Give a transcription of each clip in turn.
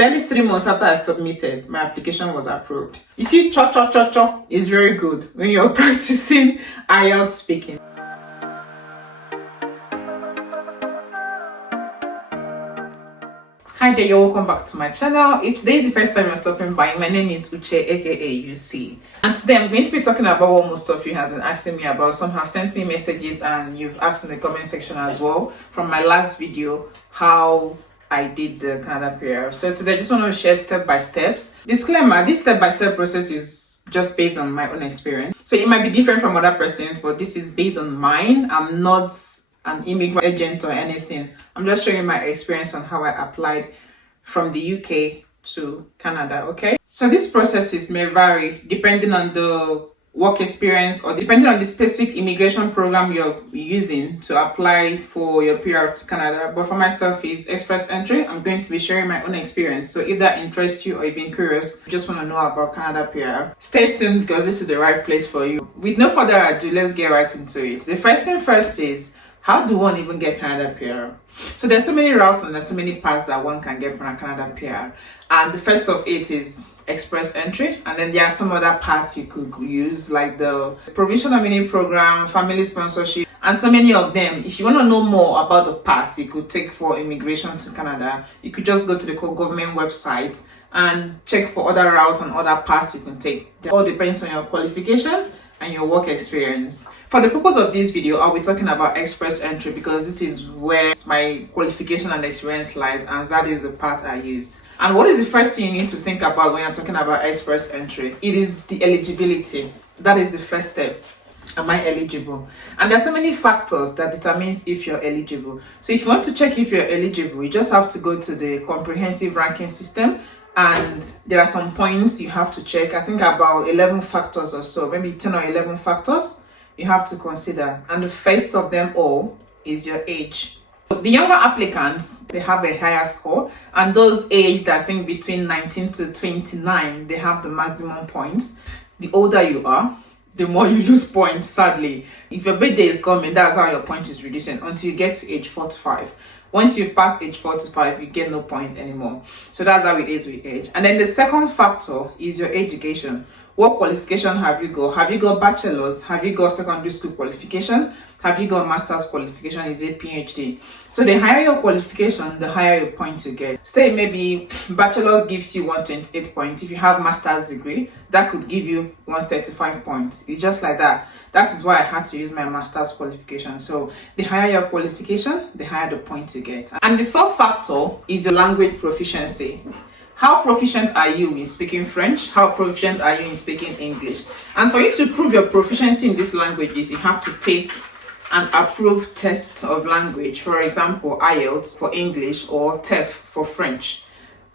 Barely 3 months after I submitted, my application was approved. You see, cho is very good when you're practicing IELTS speaking. Hi there, you're welcome back to my channel. If today is the first time you're stopping by, my name is Uche, aka UC. And today I'm going to be talking about what most of you have been asking me about. Some have sent me messages and you've asked in the comment section as well from my last video how I did the Canada PR. So today I just want to share step-by-steps. Disclaimer, this step-by-step process is just based on my own experience. So it might be different from other persons, but this is based on mine. I'm not an immigrant agent or anything. I'm just showing my experience on how I applied from the UK to Canada, okay? So this processes may vary depending on the work experience or depending on the specific immigration program you're using to apply for your PR to Canada. But for myself, it's express entry. I'm going to be sharing my own experience. So if that interests you or you've been curious, you just want to know about Canada PR, stay tuned because this is the right place for you. With no further ado, let's get right into it. The first thing first is, how do one even get Canada PR? So there's so many routes and there's so many paths that one can get from a Canada PR. And the first of it is express entry, and then there are some other paths you could use like the provisional mini program, family sponsorship, and so many of them. If you want to know more about the paths you could take for immigration to Canada, you could just go to the government website and check for other routes and other paths you can take. It all depends on your qualification and your work experience. For the purpose of this video, I'll be talking about express entry because this is where my qualification and experience lies, and that is the part I used. And what is the first thing you need to think about when you're talking about express entry? It is the eligibility. That is the first step. Am I eligible? And there's so many factors that determines if you're eligible. So if you want to check if you're eligible, you just have to go to the comprehensive ranking system, and there are some points you have to check. I think about 11 factors or so, maybe 10 or 11 factors you have to consider. And the first of them all is your age. The younger applicants, they have a higher score, and those aged, I think, between 19 to 29, they have the maximum points. The older you are, the more you lose points, sadly. If your birthday is coming, that's how your point is reducing until you get to age 45. Once you've passed age 45, you get no point anymore. So that's how it is with age. And then the second factor is your education. What qualification have you got? Have you got bachelor's? Have you got secondary school qualification? Have you got master's qualification? Is it PhD? So the higher your qualification, the higher your points you get. Say maybe bachelor's gives you 128 points. If you have master's degree, that could give you 135 points. It's just like that. That is why I had to use my master's qualification. So the higher your qualification, the higher the points you get. And the third factor is your language proficiency. How proficient are you in speaking French? How proficient are you in speaking English? And for you to prove your proficiency in these languages, you have to take an approved test of language. For example, IELTS for English or TEF for French.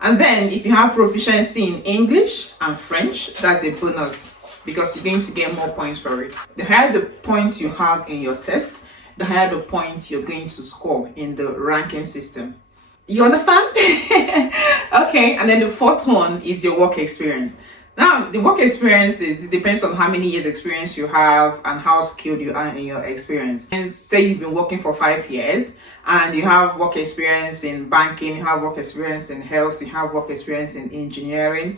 And then if you have proficiency in English and French, that's a bonus because you're going to get more points for it. The higher the points you have in your test, the higher the points you're going to score in the ranking system. You understand? Okay, and then the fourth one is your work experience. Now, the work experience it depends on how many years experience you have and how skilled you are in your experience. And say you've been working for 5 years and you have work experience in banking, you have work experience in health, you have work experience in engineering.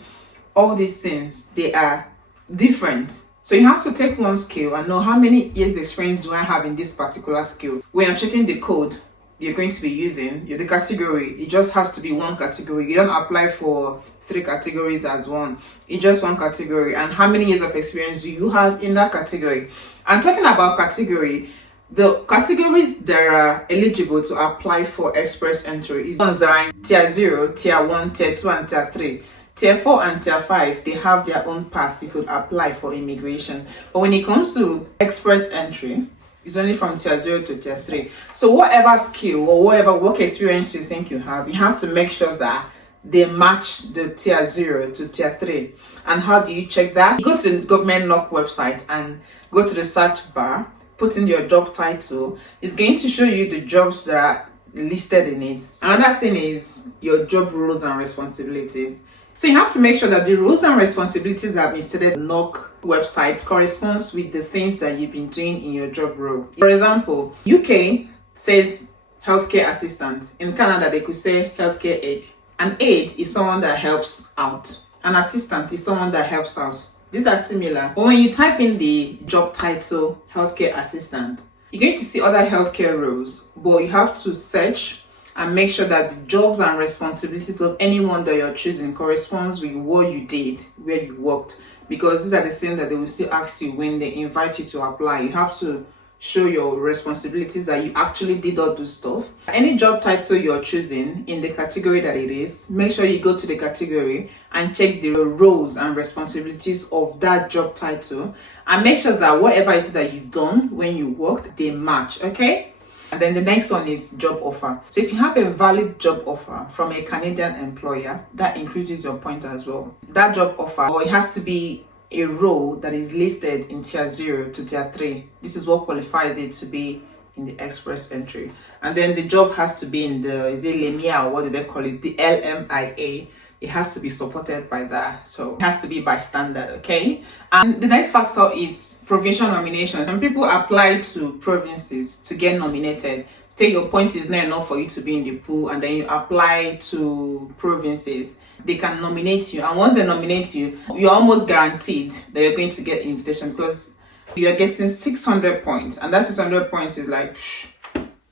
All these things, they are different. So you have to take one skill and know how many years experience do I have in this particular skill. When you're checking the code you're going to be using, the category, it just has to be one category. You don't apply for 3 categories as one. It's just one category. And how many years of experience do you have in that category? And talking about category, the categories that are eligible to apply for express entry is ones that are in tier 0, tier 1, tier 2, and tier 3. Tier 4 and tier 5, they have their own path you could apply for immigration. But when it comes to express entry, it's only from tier 0 to tier 3. So whatever skill or whatever work experience you think you have to make sure that they match the tier 0 to tier 3. And how do you check that? You go to the government NOC website and go to the search bar, put in your job title. It's going to show you the jobs that are listed in it. Another thing is your job roles and responsibilities. So you have to make sure that the roles and responsibilities that have been stated on the NOC website corresponds with the things that you've been doing in your job role. For example, UK says healthcare assistant. In Canada, they could say healthcare aide. An aide is someone that helps out. An assistant is someone that helps out. These are similar. But when you type in the job title, healthcare assistant, you're going to see other healthcare roles, but you have to search and make sure that the jobs and responsibilities of anyone that you're choosing corresponds with what you did, where you worked. Because these are the things that they will still ask you when they invite you to apply. You have to show your responsibilities that you actually did all this stuff. Any job title you're choosing in the category that it is, make sure you go to the category and check the roles and responsibilities of that job title, and make sure that whatever it is that you've done when you worked, they match, okay? And then the next one is job offer. So if you have a valid job offer from a Canadian employer, that increases your point as well. That job offer, or it has to be a role that is listed in tier 0 to tier 3. This is what qualifies it to be in the express entry. And then the job has to be in the, is it LEMIA or what do they call it? The LMIA. It has to be supported by that. So it has to be by standard, okay? And the next factor is provincial nomination. Some people apply to provinces to get nominated. Say your point is not enough for you to be in the pool, and then you apply to provinces. They can nominate you, and once they nominate you, you're almost guaranteed that you're going to get an invitation, because you're getting 600 points, and that 600 points is like,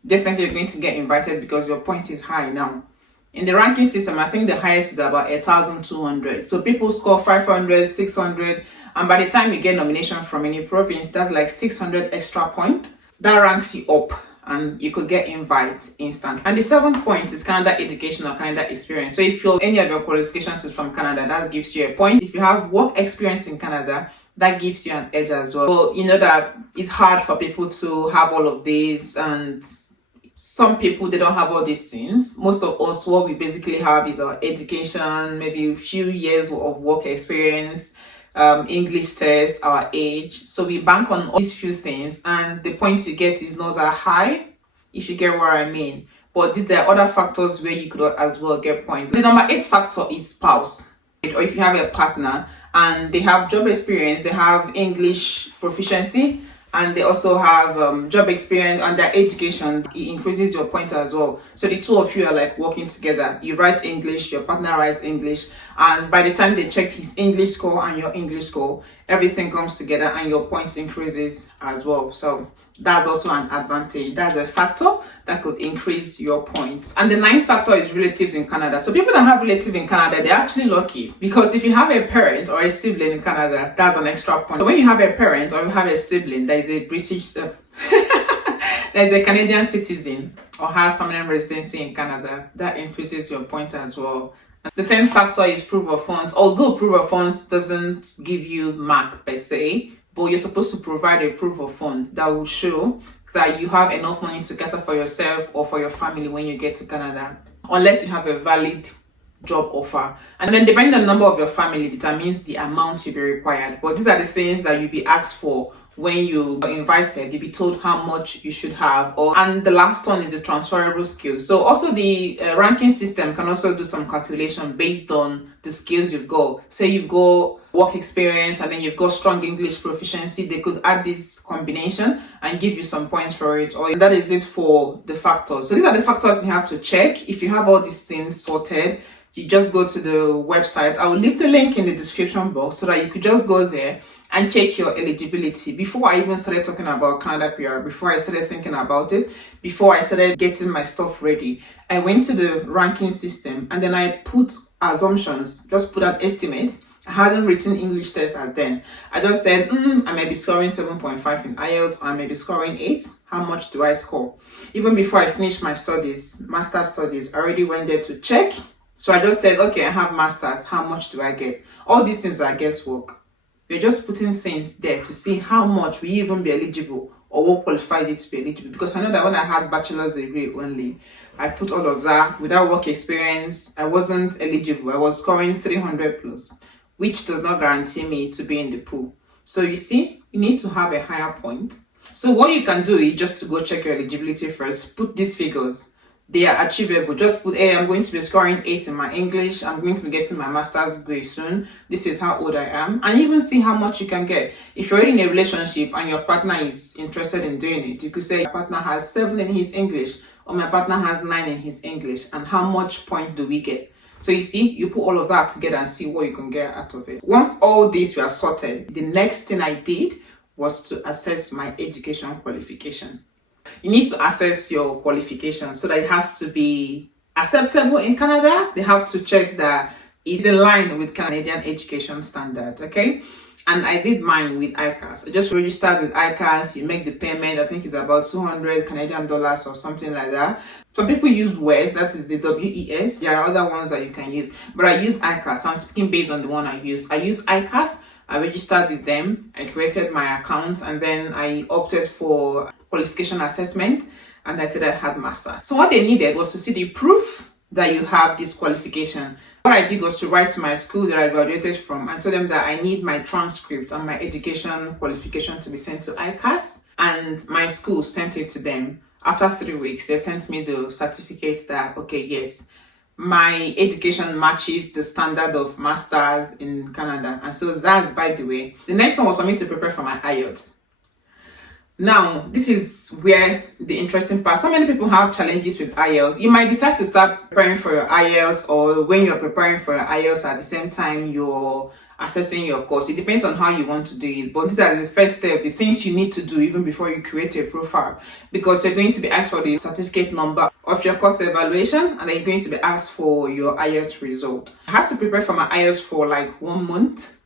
definitely you're going to get invited because your point is high now. In the ranking system, I think the highest is about 1,200. So people score 500, 600, and by the time you get nomination from any province, that's like 600 extra points. That ranks you up, and you could get invite instant. And the 7th point is Canada education or Canada experience. So if any of your qualifications is from Canada, that gives you a point. If you have work experience in Canada, that gives you an edge as well. But you know that it's hard for people to have all of these, and some people, they don't have all these things. Most of us, what we basically have is our education, maybe a few years of work experience, English test, our age. So we bank on all these few things, and the point you get is not that high, if you get what I mean. But there are other factors where you could as well get points. The number 8 factor is spouse, or if you have a partner and they have job experience, they have English proficiency, and they also have job experience and their education, it increases your point as well. So the two of you are like working together. You write English, your partner writes English, and by the time they check his English score and your English score, everything comes together and your points increases as well. So that's also an advantage. That's a factor that could increase your points. And the 9th factor is relatives in Canada. So people that have relatives in Canada, they're actually lucky, because if you have a parent or a sibling in Canada, that's an extra point. So when you have a parent or you have a sibling that is a British, that is a Canadian citizen or has permanent residency in Canada, that increases your point as well. The 10th factor is proof of funds. Although proof of funds doesn't give you mark per se, but you're supposed to provide a proof of fund that will show that you have enough money to cater for yourself or for your family when you get to Canada, unless you have a valid job offer. And then depending on the number of your family determines the amount you'll be required. But these are the things that you'll be asked for when you are invited. You'll be told how much you should have. And the last one is the transferable skills. So also the ranking system can also do some calculation based on the skills you've got. Say you've got work experience and then you've got strong English proficiency, they could add this combination and give you some points for it. Or that is it for the factors. So these are the factors you have to check. If you have all these things sorted, you just go to the website. I will leave the link in the description box so that you could just go there and check your eligibility. Before I even started talking about Canada PR, before I started thinking about it, before I started getting my stuff ready, I went to the ranking system and then I put assumptions, just put an estimate. I hadn't written English test at then. I just said, I may be scoring 7.5 in IELTS, or I may be scoring 8. How much do I score? Even before I finished my studies, master studies, I already went there to check. So I just said, okay, I have masters. How much do I get? All these things are guesswork. We're just putting things there to see how much we even be eligible or what qualifies you to be eligible. Because I know that when I had bachelor's degree only, I put all of that without work experience. I wasn't eligible. I was scoring 300 plus, which does not guarantee me to be in the pool. So you see, you need to have a higher point. So what you can do is just to go check your eligibility first. Put these figures. They are achievable. Just put, hey, I'm going to be scoring 8 in my English. I'm going to be getting my master's degree soon. This is how old I am. And even see how much you can get. If you're in a relationship and your partner is interested in doing it, you could say, my partner has 7 in his English, or my partner has 9 in his English. And how much point do we get? So you see, you put all of that together and see what you can get out of it. Once all these were sorted, the next thing I did was to assess my education qualification. You need to assess your qualification so that it has to be acceptable in Canada. They have to check that it's in line with Canadian education standards, okay? And I did mine with ICAS. I just registered with ICAS. You make the payment. I think it's about 200 Canadian dollars or something like that. Some people use WES, that is the WES. There are other ones that you can use, but I use ICAS. So I'm speaking based on the one I use. I use ICAS. I registered with them. I created my account, and then I opted for qualification assessment, and I said I had master's. So what they needed was to see the proof that you have this qualification. What I did was to write to my school that I graduated from and tell them that I need my transcript and my education qualification to be sent to ICAS, and my school sent it to them. After 3 weeks, they sent me the certificate that, okay, yes, my education matches the standard of masters in Canada. And so that's, by the way. The next one was for me to prepare for my IELTS. Now, this is where the interesting part. So many people have challenges with IELTS. You might decide to start preparing for your IELTS, or when you're preparing for your IELTS at the same time you're assessing your course. It depends on how you want to do it. But these are the first step, the things you need to do even before you create a profile. Because you're going to be asked for the certificate number of your course evaluation, and then you're going to be asked for your IELTS result. I had to prepare for my IELTS for like 1 month.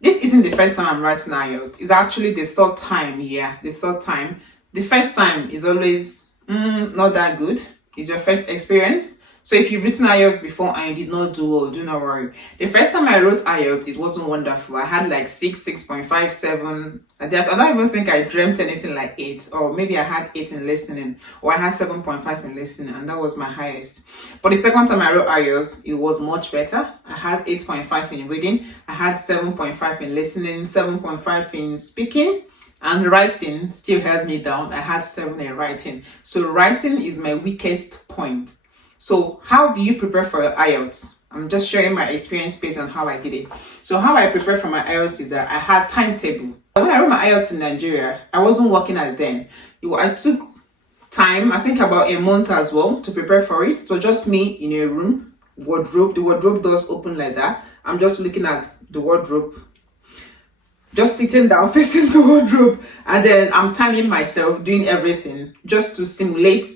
This isn't the first time I'm writing IELTS. It's actually the third time. Yeah, the third time. The first time is always not that good. It's your first experience. So if you've written IELTS before and you did not do well, do not worry. The first time I wrote IELTS, it wasn't wonderful. I had like 6.5, 7. I don't even think I dreamt anything like 8. Or maybe I had 8 in listening. Or I had 7.5 in listening, and that was my highest. But the second time I wrote IELTS, it was much better. I had 8.5 in reading. I had 7.5 in listening, 7.5 in speaking. And writing still held me down. I had 7 in writing. So writing is my weakest point. So how do you prepare for your IELTS? I'm just sharing my experience based on how I did it. So how I prepare for my IELTS is that I had timetable. When I wrote my IELTS in Nigeria, I wasn't working at then. I took time, I think about a month as well, to prepare for it. So just me in a room, wardrobe. The wardrobe doors open like that. I'm just looking at the wardrobe, just sitting down facing the wardrobe, and then I'm timing myself, doing everything just to simulate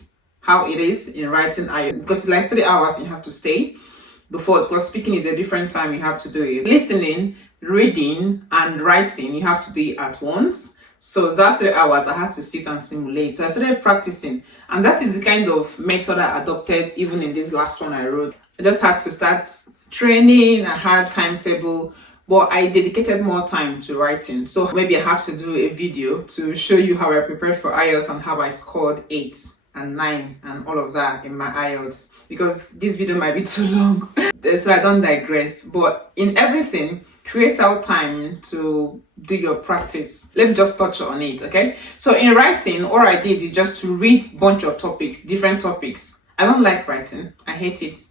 how it is in writing IELTS, because it's like 3 hours you have to stay before, because speaking is a different time you have to do it. Listening, reading, and writing, you have to do it at once. So that 3 hours I had to sit and simulate. So I started practicing, and that is the kind of method I adopted even in this last one I wrote. I just had to start training. I had timetable, but I dedicated more time to writing. So maybe I have to do a video to show you how I prepared for IELTS and how I scored 8 and 9 and all of that in my IELTS, because this video might be too long. So I don't digress. But in everything, create out time to do your practice. Let me just touch on it, okay? So in writing, all I did is just to read a bunch of topics, different topics. I don't like writing. I hate it.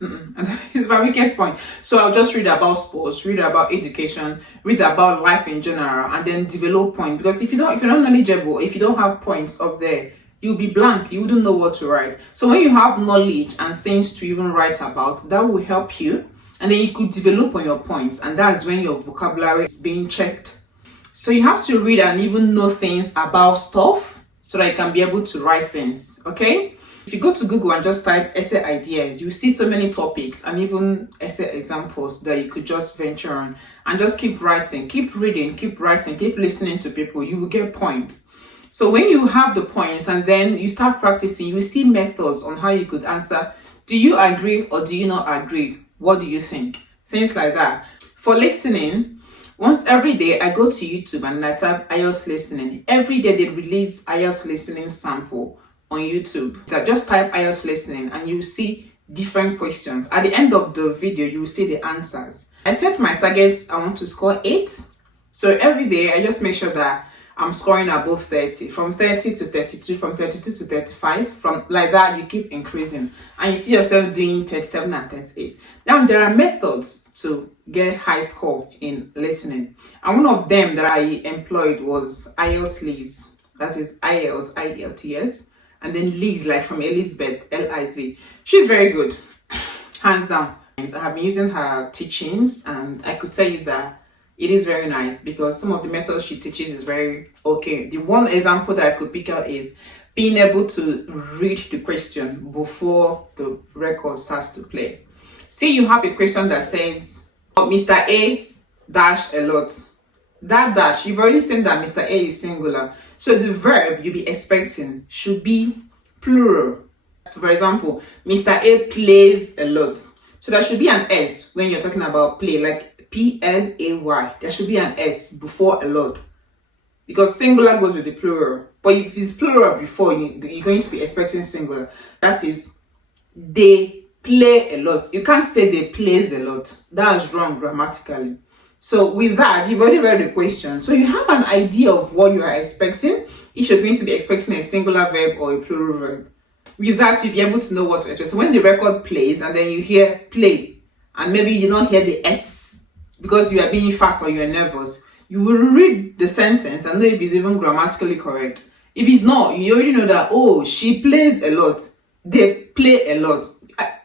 It's my weakest point. So I'll just read about sports, read about education, read about life in general, and then develop points. Because if you're not knowledgeable, if you don't have points up there, you'll be blank. You wouldn't know what to write. So when you have knowledge and things to even write about, that will help you, and then you could develop on your points, and that's when your vocabulary is being checked. So you have to read and even know things about stuff so that you can be able to write things, okay? If you go to Google and just type essay ideas, you see so many topics and even essay examples that you could just venture on, and just keep writing, keep reading, keep writing, keep listening to people. You will get points. So when you have the points and then you start practicing, you will see methods on how you could answer. Do you agree or do you not agree? What do you think? Things like that. For listening, once every day I go to YouTube and I type IELTS listening. Every day they release IELTS listening sample on YouTube. So just type IELTS listening and you see different questions. At the end of the video, you will see the answers. I set my targets. I want to score 8. So every day I just make sure that I'm scoring above 30, from 30 to 32, from 32 to 35, from like that, you keep increasing. And you see yourself doing 37 and 38. Now, there are methods to get high score in listening. And one of them that I employed was IELTS Liz. That is IELTS, IELTS, and then Liz, like from Elizabeth, Liz. She's very good. hands down. I have been using her teachings, and I could tell you that it is very nice because some of the methods she teaches is very okay. The one example that I could pick out is being able to read the question before the record starts to play. See, you have a question that says, Mr. A dash a lot. That dash, you've already seen that Mr. A is singular. So the verb you'll be expecting should be plural. For example, Mr. A plays a lot. So there should be an S when you're talking about play, like P-L-A-Y. There should be an S before a lot, because singular goes with the plural. But if it's plural before, you're going to be expecting singular. That is, they play a lot. You can't say they plays a lot. That's wrong grammatically. So with that, you've already read the question. So you have an idea of what you are expecting, if you're going to be expecting a singular verb or a plural verb. With that, you'll be able to know what to expect. So when the record plays and then you hear play, and maybe you don't hear the S because you are being fast or you are nervous, you will read the sentence and know if it's even grammatically correct. If it's not, you already know that, oh, she plays a lot. They play a lot.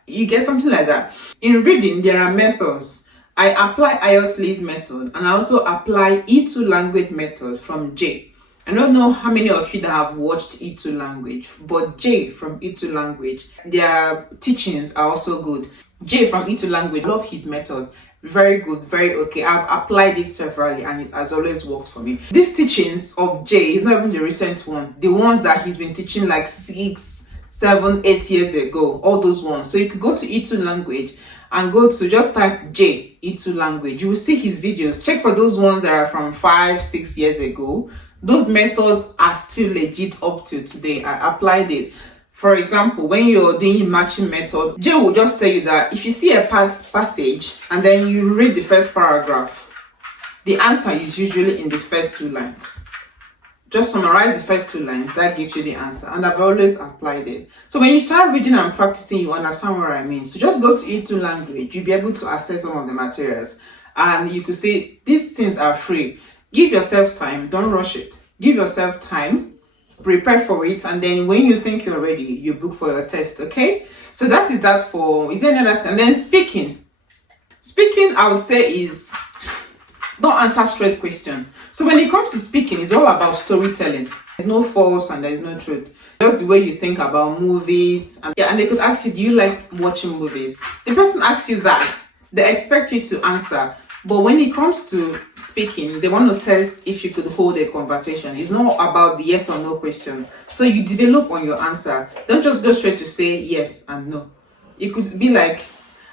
You get something like that. In reading, there are methods. I apply IELTS Lee's method, and I also apply E2 language method from J. I don't know how many of you that have watched E2 language, but J from E2 language, their teachings are also good. J from E2 language, I love his method. Very good, very okay. I've applied it severally and it has always worked for me. These teachings of J is not even the recent one. The ones that he's been teaching like 6, 7, 8 years ago, all those ones. So you could go to E2 language and go to just type J, E2 language. You will see his videos. Check for those ones that are from 5, 6 years ago. Those methods are still legit up to today. I applied it. For example, when you're doing matching method, Jay will just tell you that if you see a passage and then you read the first paragraph, the answer is usually in the first 2 lines. Just summarize the first 2 lines, that gives you the answer. And I've always applied it. So when you start reading and practicing, you understand what I mean. So just go to E2 language, you'll be able to access some of the materials. And you could say, these things are free. Give yourself time, don't rush it. Give yourself time, prepare for it, and then when you think you're ready, you book for your test, okay? So that is that for, is there another thing? And then speaking. Speaking, I would say, is don't answer straight question. So when it comes to speaking, it's all about storytelling. There's no false and there's no truth. Just the way you think about movies. And they could ask you, do you like watching movies? The person asks you that, they expect you to answer. But when it comes to speaking, they want to test if you could hold a conversation. It's not about the yes or no question. So you develop on your answer. Don't just go straight to say yes and no. You could be like,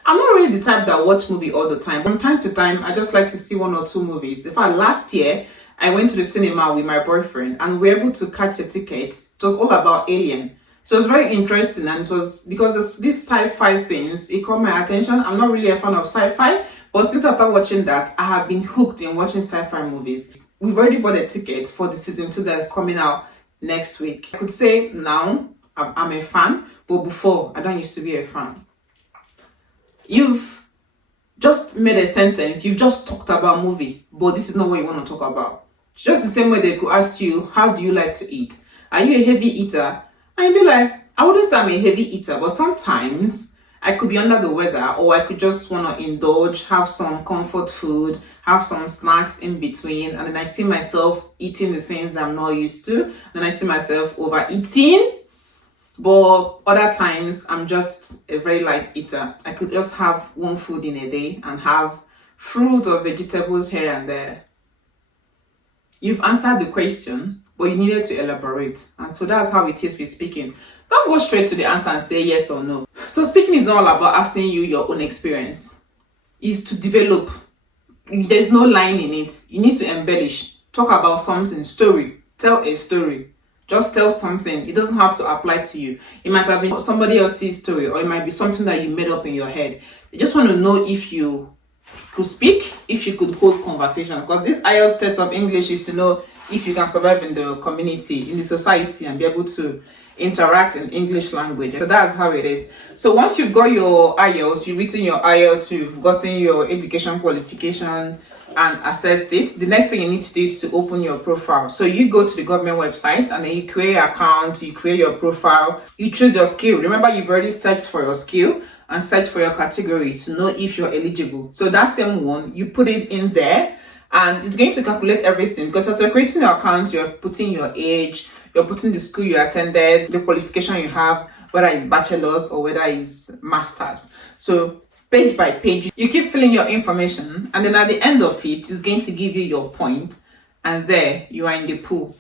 I'm not really the type that watch movie all the time. From time to time, I just like to see 1 or 2 movies. In fact, last year, I went to the cinema with my boyfriend and we were able to catch a ticket. It was all about Alien. So it was very interesting, and it was because these sci-fi things, it caught my attention. I'm not really a fan of sci-fi. But since after watching that, I have been hooked in watching sci-fi movies. We've already bought a ticket for the season 2 that is coming out next week. I could say now I'm a fan, but before I don't used to be a fan. You've just made a sentence, you've just talked about movie, but this is not what you want to talk about. Just the same way they could ask you, how do you like to eat? Are you a heavy eater? And you'd be like, I wouldn't say I'm a heavy eater, but sometimes I could be under the weather, or I could just want to indulge, have some comfort food, have some snacks in between, and then I see myself eating the things I'm not used to. Then I see myself overeating. But other times, I'm just a very light eater. I could just have 1 food in a day and have fruit or vegetables here and there. You've answered the question, but you needed to elaborate. And so that's how it is with speaking. Don't go straight to the answer and say yes or no. So speaking is all about asking you your own experience. It's to develop. There's no line in it. You need to embellish. Talk about something. Story. Tell a story. Just tell something. It doesn't have to apply to you. It might have been somebody else's story, or it might be something that you made up in your head. You just want to know if you could speak, if you could hold conversation. Because this IELTS test of English is to know if you can survive in the community, in the society, and be able to interact in English language. So that's how it is. So once you've got your IELTS, you've written your IELTS, you've gotten your education qualification and assessed it, the next thing you need to do is to open your profile. So you go to the government website and then you create an account, you create your profile, you choose your skill. Remember, you've already searched for your skill. and search for your category to know if you're eligible. So that same one, you put it in there and it's going to calculate everything, because as you're creating your account, you're putting your age, you're putting the school you attended, the qualification you have, whether it's bachelor's or whether it's master's. So page by page, you keep filling your information, and then at the end of it, it's going to give you your point, and there you are in the pool.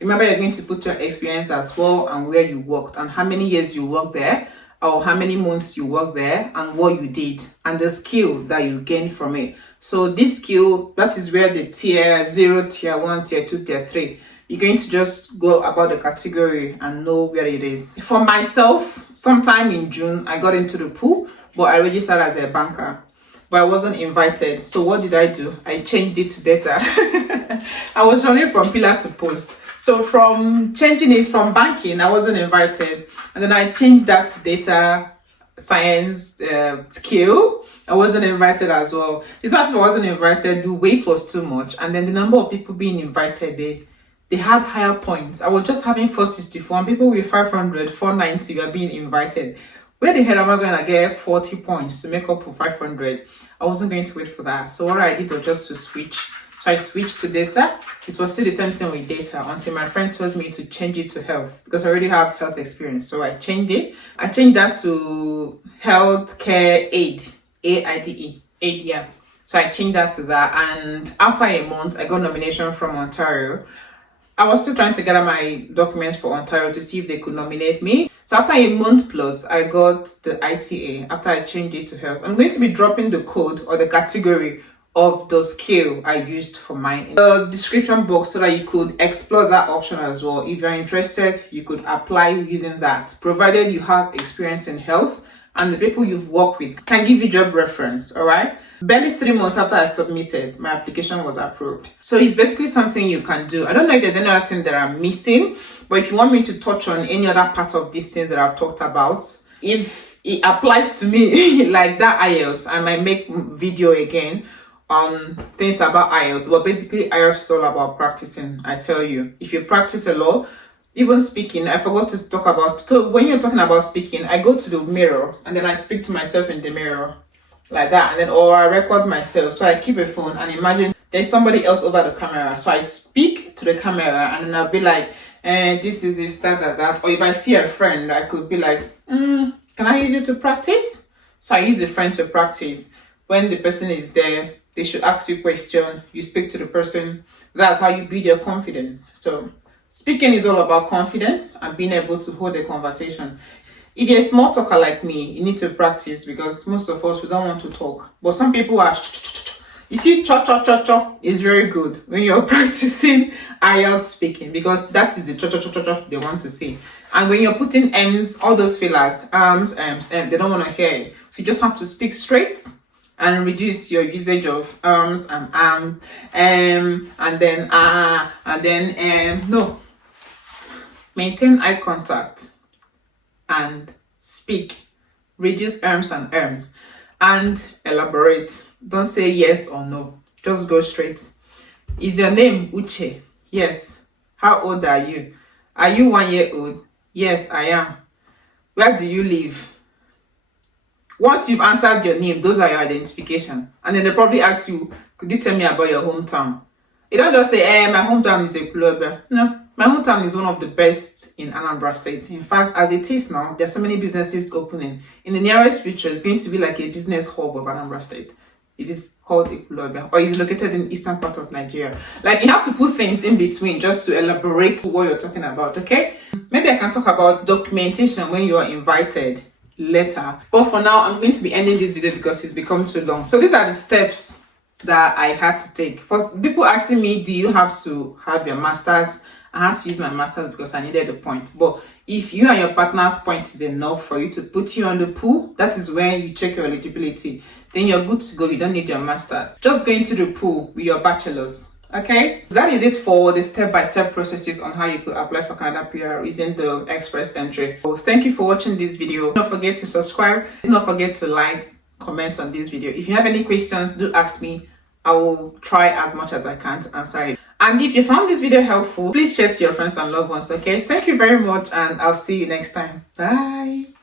Remember, you're going to put your experience as well, and where you worked, and how many years you worked there, or how many months you worked there, and what you did, and the skill that you gained from it. So this skill, that is where the tier 0, tier 1, tier 2, tier 3, you're going to just go about the category and know where it is. For myself, sometime in June, I got into the pool, but I registered as a banker, but I wasn't invited. So what did I do? I changed it to data. I was running from pillar to post. So from changing it from banking, I wasn't invited. And then I changed that to data science skill. I wasn't invited as well. It's not if I wasn't invited, the weight was too much. And then the number of people being invited, they had higher points. I was just having 464, and people with 500, 490 were being invited. Where the hell am I going to get 40 points to make up for 500? I wasn't going to wait for that. So what I did was just to switch. So I switched to data. It was still the same thing with data until my friend told me to change it to health, because I already have health experience. So I changed it. I changed that to healthcare aid, AIDE, aid, yeah. So I changed that to that. And after a month, I got nomination from Ontario. I was still trying to gather my documents for Ontario to see if they could nominate me. So after a month plus, I got the ITA after I changed it to health. I'm going to be dropping the code or the category of the skill I used for mine in the description box, so that you could explore that option as well. If you're interested, you could apply using that, provided you have experience in health and the people you've worked with can give you job reference. All right, barely 3 months after I submitted, my application was approved. So it's basically something you can do. I don't know if there's any other thing that I'm missing, but if you want me to touch on any other part of these things that I've talked about, if it applies to me like that IELTS, I might make video again on things about IELTS. But basically, IELTS is all about practicing. I tell you, if you practice a lot, even speaking, I forgot to talk about. So when you're talking about speaking, I go to the mirror and then I speak to myself in the mirror like that, and then or I record myself. So I keep a phone and imagine there's somebody else over the camera. So I speak to the camera and then I'll be like, this is this, that. Or if I see a friend, I could be like, can I use it to practice? So I use the friend to practice. When the person is there, they should ask you a question. You speak to the person. That's how you build your confidence. So speaking is all about confidence and being able to hold a conversation. If you're a small talker like me, you need to practice, because most of us, we don't want to talk. But some people are, you see, cho is very good when you're practicing IELTS speaking, because that is the cho they want to say. And when you're putting M's, all those fillers, they don't want to hear it. So you just have to speak straight and reduce your usage of and then no. Maintain eye contact and speak. Reduce and elaborate. Don't say yes or no. Just go straight. Is your name Uche? Yes. How old are you? Are you 1 year old? Yes, I am. Where do you live? Once you've answered your name, those are your identification. And then they probably ask you, could you tell me about your hometown? You don't just say, my hometown is a club. No, my hometown is one of the best in Anambra State. In fact, as it is now, there's so many businesses opening. In the nearest future, it's going to be like a business hub of Anambra State. It is called Ikulobia, or it's located in the eastern part of Nigeria. Like, you have to put things in between just to elaborate what you're talking about, okay? Maybe I can talk about documentation when you are invited later. But for now, I'm going to be ending this video because it's become too long. So these are the steps that I had to take. For people asking me, do you have to have your master's? I had to use my master's because I needed the point. But if you and your partner's point is enough for you to put you on the pool, that is when you check your eligibility. Then you're good to go. You don't need your master's. Just go into the pool with your bachelor's. Okay, that is it for the step-by-step processes on how you could apply for Canada PR using the express entry. So thank you for watching this video. Don't forget to subscribe. Don't forget to like, comment on this video. If you have any questions, do ask me. I will try as much as I can to answer it. And if you found this video helpful, please share to your friends and loved ones. Okay, thank you very much, and I'll see you next time. Bye.